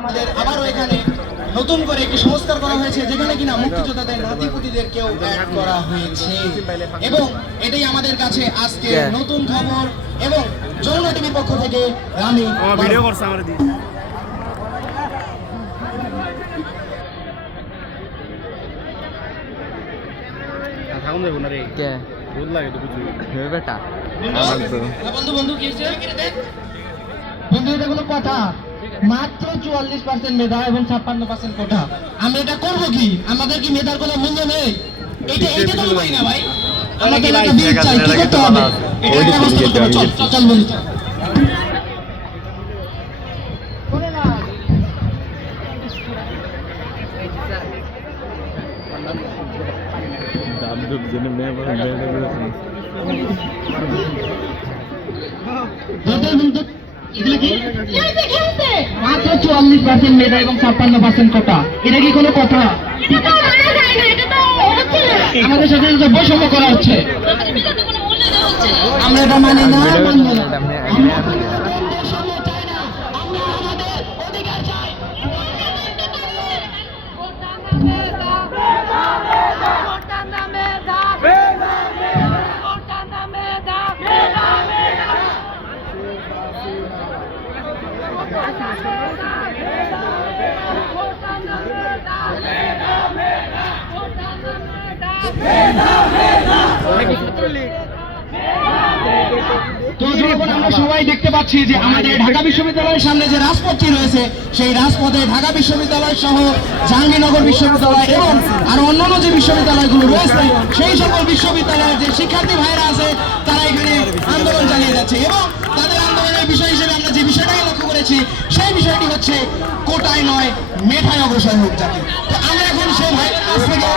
আমাদের আবারও এখানে নতুন করে একটি সংস্কার করা হয়েছে, যেখানে কিনা মুক্তিযোদ্ধাদের নাতিপুতিদেরকেও অ্যাড করা হয়েছে, এবং এটাই আমাদের কাছে আজকে নতুন খবর। এবং যমুনা টিভির পক্ষ থেকে আমি ভিডিও করছি আমার দিয়ে থাকুন দেবো না রে কে রোদ লাগে তো কিছু বেটা বন্ধু বন্ধু কি হয়েছে বন্ধু? এটা কোনো কথা? মাত্র 44% মেধা এবং 56% কোটা। আমরা এটা করবো কি? আমাদের কি মেধার কোনো মূল্য নেই? এটা তো বলবই না ভাই, আমাদের একটা বিল চাই, কি করতে হবে? এটা একটা ব্যবস্থা করতে হবে। চল চল বন্ধু চল। মাত্র 44% মেধা এবং 56% কোটা, এটা কি কোনো কথা? আমাদের সাথে বৈষম্য করা হচ্ছে, আমরা এটা মানি না, মানবো না। তো যখন আমরা সবাই দেখতে পাচ্ছি যে আমাদের ঢাকা বিশ্ববিদ্যালয়ের সামনে যে রাজপথটি রয়েছে, সেই রাজপথে ঢাকা বিশ্ববিদ্যালয় সহ জাহাঙ্গীরনগর বিশ্ববিদ্যালয় এবং আরো অন্যান্য যে বিশ্ববিদ্যালয়গুলো রয়েছে, সেই সকল বিশ্ববিদ্যালয়ের যে শিক্ষার্থী ভাইরা আছে, তারা এখানে আন্দোলন চালিয়ে যাচ্ছে। এবং তাদের আন্দোলনের বিষয় হিসেবে আমরা যে বিষয়টাকে লক্ষ্য করেছি, সেই বিষয়টি হচ্ছে কোটায় নয় মেধায় অগ্রসর হোক জাতি। তো আমরা এখন সেই ভাইদের কাছ থেকে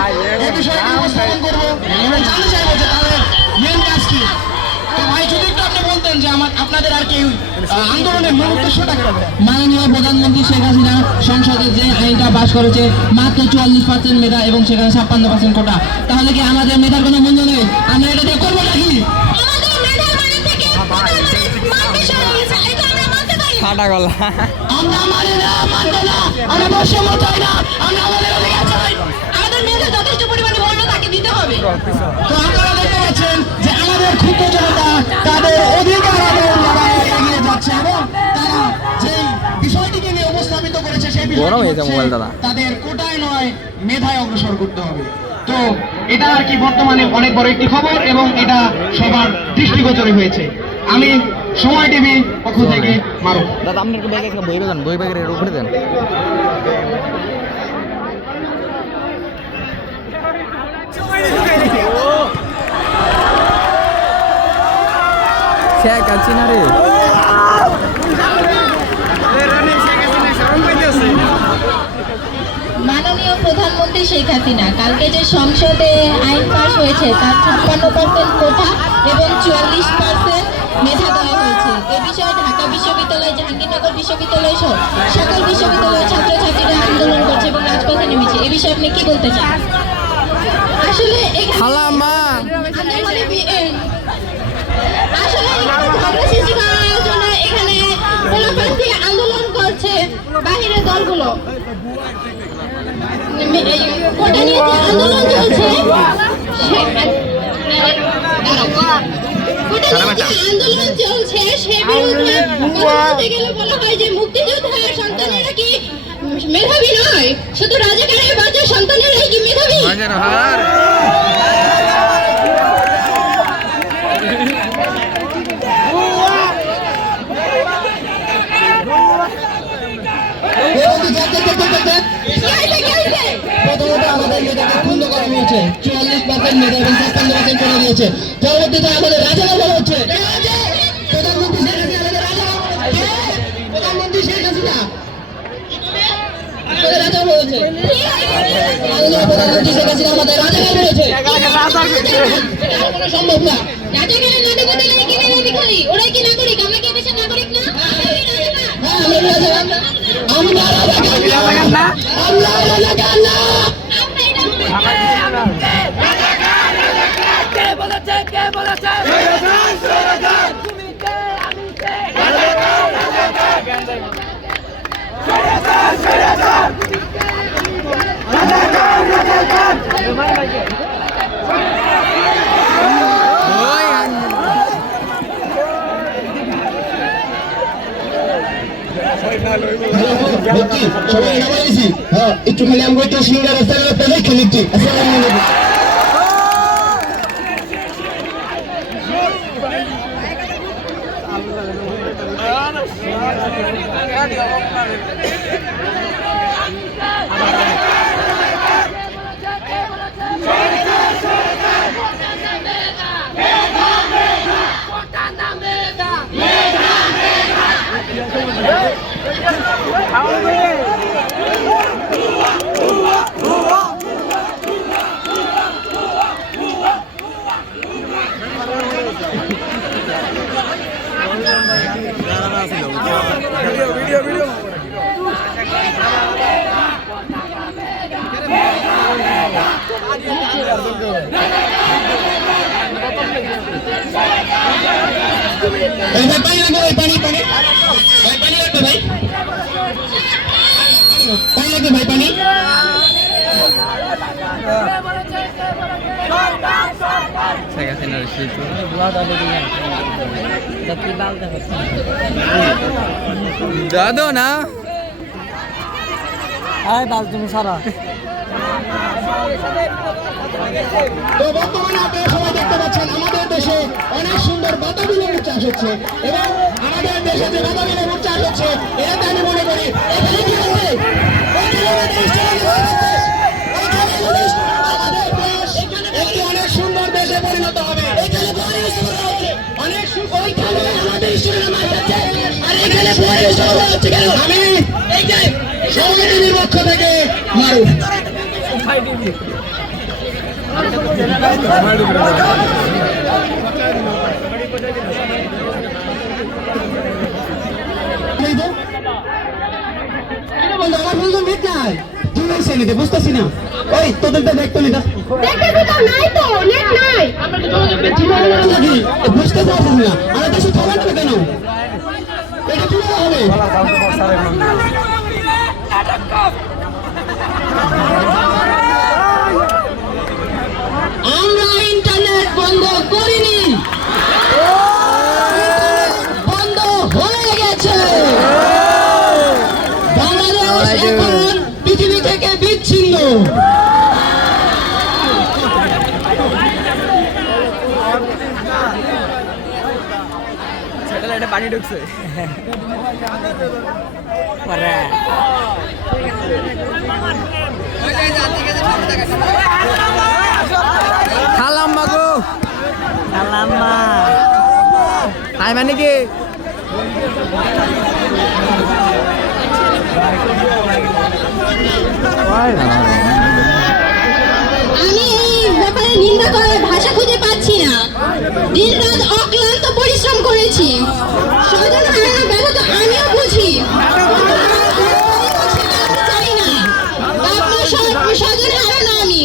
এই বিষয়টি উপস্থাপন করবো এবং জানতে চাইবো যে তাদের মেন কাজ কি। তো ভাই যদি একটু আপনি বলতেন যে আপনাদের আর কি আন্দোলনের মূল উদ্দেশ্যটা কি? মাননীয় প্রধানমন্ত্রী শেখ হাসিনা সংসদে যে আইনটা পাশ করেছে, মাত্র 44% মেধা এবং সেখানে 56% কোটা, তাহলে কি আমাদের মেধার কোনো মূল্য নেই? আমরা এটা দিয়ে করবো নাকি? আমরা মানি না, মানবো না, আমরা বৈষম্য চাই না, আমরা আমাদের অধিকার চাই। আমাদের মেয়েদের যথেষ্ট পরিমাণে মূল্য তাকে দিতে হবে। তো আপনারা দেখতে পাচ্ছেন যে আমাদের ক্ষুদ্র জনতা তাদের অধিকার আদায়ের লড়াইয়ে এগিয়ে যাচ্ছে, এবং তারা যেই বিষয়টিকে নিয়ে উপস্থাপিত করেছে, সেই বিষয়টি তাদের কোটায় নয় মেধায় অগ্রসর করতে হবে। তো এটা আর কি বর্তমানে অনেক বড় একটি খবর, এবং এটা সবার দৃষ্টিগোচরে হয়েছে। আমি সময় টিভি পক্ষ থেকে মারো দাদা, আপনি একটু ব্যাগে বই দেন, বই ব্যাগের উপরে দেন। শেখ হাসিনা রে, মাননীয় প্রধানমন্ত্রী শেখ হাসিনা কালকে যে সংসদে আইন পাস হয়েছে, তার 56% কোটা এবং 44% মেধা দেওয়া হয়েছে। এ বিষয়ে ঢাকা বিশ্ববিদ্যালয়, জাহাঙ্গীরনগর বিশ্ববিদ্যালয় সহ সকল বিশ্ববিদ্যালয়ের ছাত্রছাত্রীরা আন্দোলন করছে এবং রাজপথে নেমেছে। এ বিষয়ে আপনি কি বলতে চান? আসলে ঝগড়া সৃষ্টি করার জন্য এখানে আন্দোলন করছে বাহিরের দলগুলো। কোটা নিয়ে যে আন্দোলন চলছে, আন্দোলন চলছে, সে বিরুদ্ধে বলতে গেলে বলা হয় যে মুক্তিযোদ্ধা সন্তানেরা কি মেধাবী নয়, শুধু রাজাকারের বাচ্চা সন্তানেরাই কি মেধাবী? প্রথমত আমাদের মেধাকে ক্ষুণ্ণ করা হয়েছে, 44% মেধা এবং 56% করে দিয়েছে। পরবর্তীতে আমাদের রাজারা বলা হচ্ছে, প্রধানমন্ত্রী শেখ হাসিনা আমাদের রাজা বলেছে, প্রধানমন্ত্রী শেখ হাসিনা আমাদের রাজাকার বলেছে। কোনো সম্ভব না। রাজাকারের নাটকতা লাগে কি খালি ওরাই কি নাগরিক? আমরা কি দেশের নাগরিক না? আমরা রাজাকার না, আমরা রাজাকার না, আমরা রাজাকার না। কে বলেছে? কে বলেছে? তুমি কে? আমি কে? সবাই নামাইছি হ্যাঁ একটু খালি আমি একটু সিঙ্গার রাস্তায় দেখে নিচ্ছি আসসালামু আলাইকুম। পানি লাগবে ভাই, পানি পানি ভাই, পানি লাগবে ভাই, পানি লাগবে ভাই, পানি। দাদো না আয় বাল তুমি সারা তো বর্তমানে আপনারা সবাই দেখতে পাচ্ছেন আমাদের দেশে অনেক সুন্দর বাতাবি লেবুর চাষ হচ্ছে এবং আমাদের দেশে যে বাতাবি লেবুর চাষ হচ্ছে এটাতে আমি মনে করি এখানে কি হবে? এখানে আমাদের দেশ, আমাদের দেশ একটি অনেক সুন্দর দেশে পরিণত হবে। এখানে অনেক ওইখানে আমাদের স্টুডেন্ট মার যাচ্ছে আর এখানে হচ্ছে কেন? আমি এই যে সমিতির পক্ষ থেকে মারুফ বুঝতেছি না ওই তোদেরটা দেখতো না বুঝতে পারছিস না আমার দেশে খবর দেবে কেন এটা কি হবে আমরা ইন্টারনেট বন্ধ করিনি বন্ধ হয়ে গেছে বাংলাদেশ এখন পৃথিবী থেকে বিচ্ছিন্ন স্যাটেলাইটে পানি ঢুকছে খালাম বাগু খালাম মা আই মানে কি আমি এই ব্যাপারে নিন্দা করার ভাষা খুঁজে পাচ্ছি না। দিনরাত অক্লান্ত পরিশ্রম করেছি, স্বজন হারানোর ব্যথা তো আমিও বুঝি। চাই না আপনার স্বজন হারানো আমি।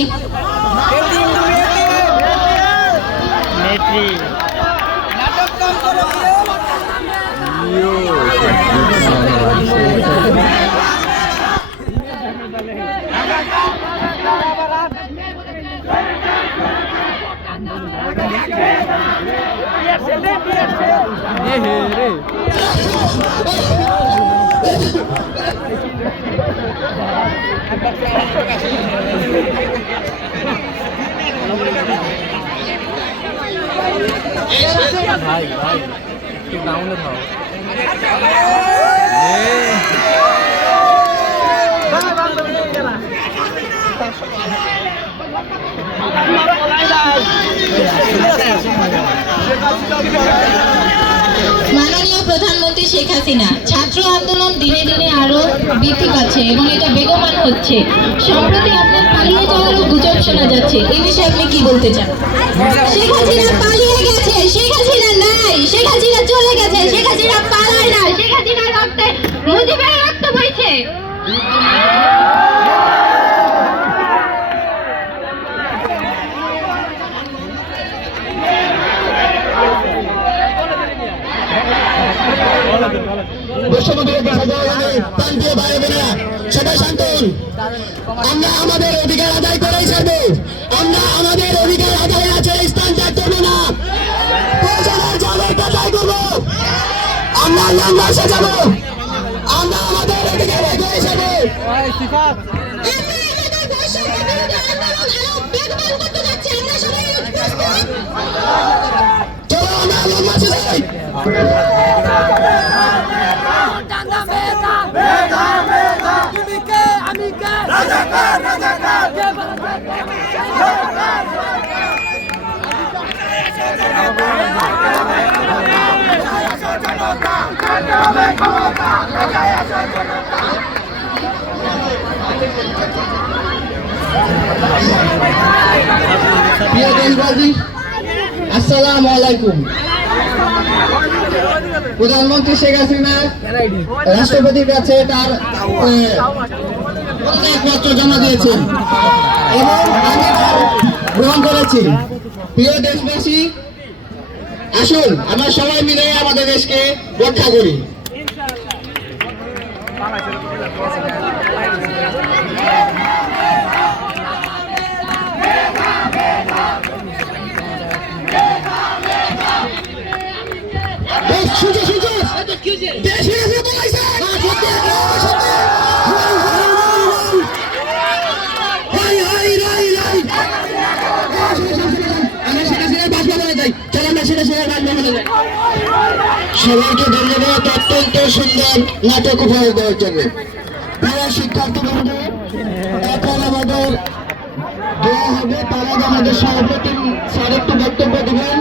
ভাই ভাই একটু ডাউনে থাও মাননীয় প্রধানমন্ত্রী শেখ হাসিনা, ছাত্র আন্দোলন দিনে দিনে আরো বৃদ্ধি পাচ্ছে এবং এটা বেগবান হচ্ছে। সম্প্রতি আপনার পালিয়ে যাওয়ারও গুজব শোনা যাচ্ছে, এই বিষয়ে আপনি কি বলতে চান? শেখ হাসিনা পালিয়ে গেছে, শেখ হাসিনা নাই, শেখ হাসিনা চলে গেছে, শেখ হাসিনা পালায় না, শেখ হাসিনার রক্তে মুজিবের রক্ত বইছে। সবাই শান্ত হন। আমরা আমাদের অধিকার আদায় করেই ছাড়বো। আমরা আমাদের অধিকার আদায় আছে স্থান ত্যাগ করবো না। প্রয়োজনের জায়গায় আদায় করবো। আমরা লম্বা সাজাবো। আমরা আমাদের ভাই সিফাত চলো আমরা আলোর মাঝে যাই। প্রিয় দেশবাসী, আসসালামু আলাইকুম। প্রধানমন্ত্রী শেখ হাসিনা রাষ্ট্রপতির কাছে তার পদত্যাগপত্র জমা দিয়েছেন এবং আমি তার গ্রহণ করেছি। প্রিয় দেশবাসী, আসুন আমরা সবাই মিলে আমাদের দেশকে রক্ষা করি। সবাইকে ধন্যবাদ অত্যন্ত সুন্দর নাটক উপহার দেওয়ার জন্য। প্রিয় শিক্ষার্থীবৃন্দ, এখন আমাদের দেওয়া হবে, তার আগে আমাদের সভাপতি স্যার একটু বক্তব্য দেবেন।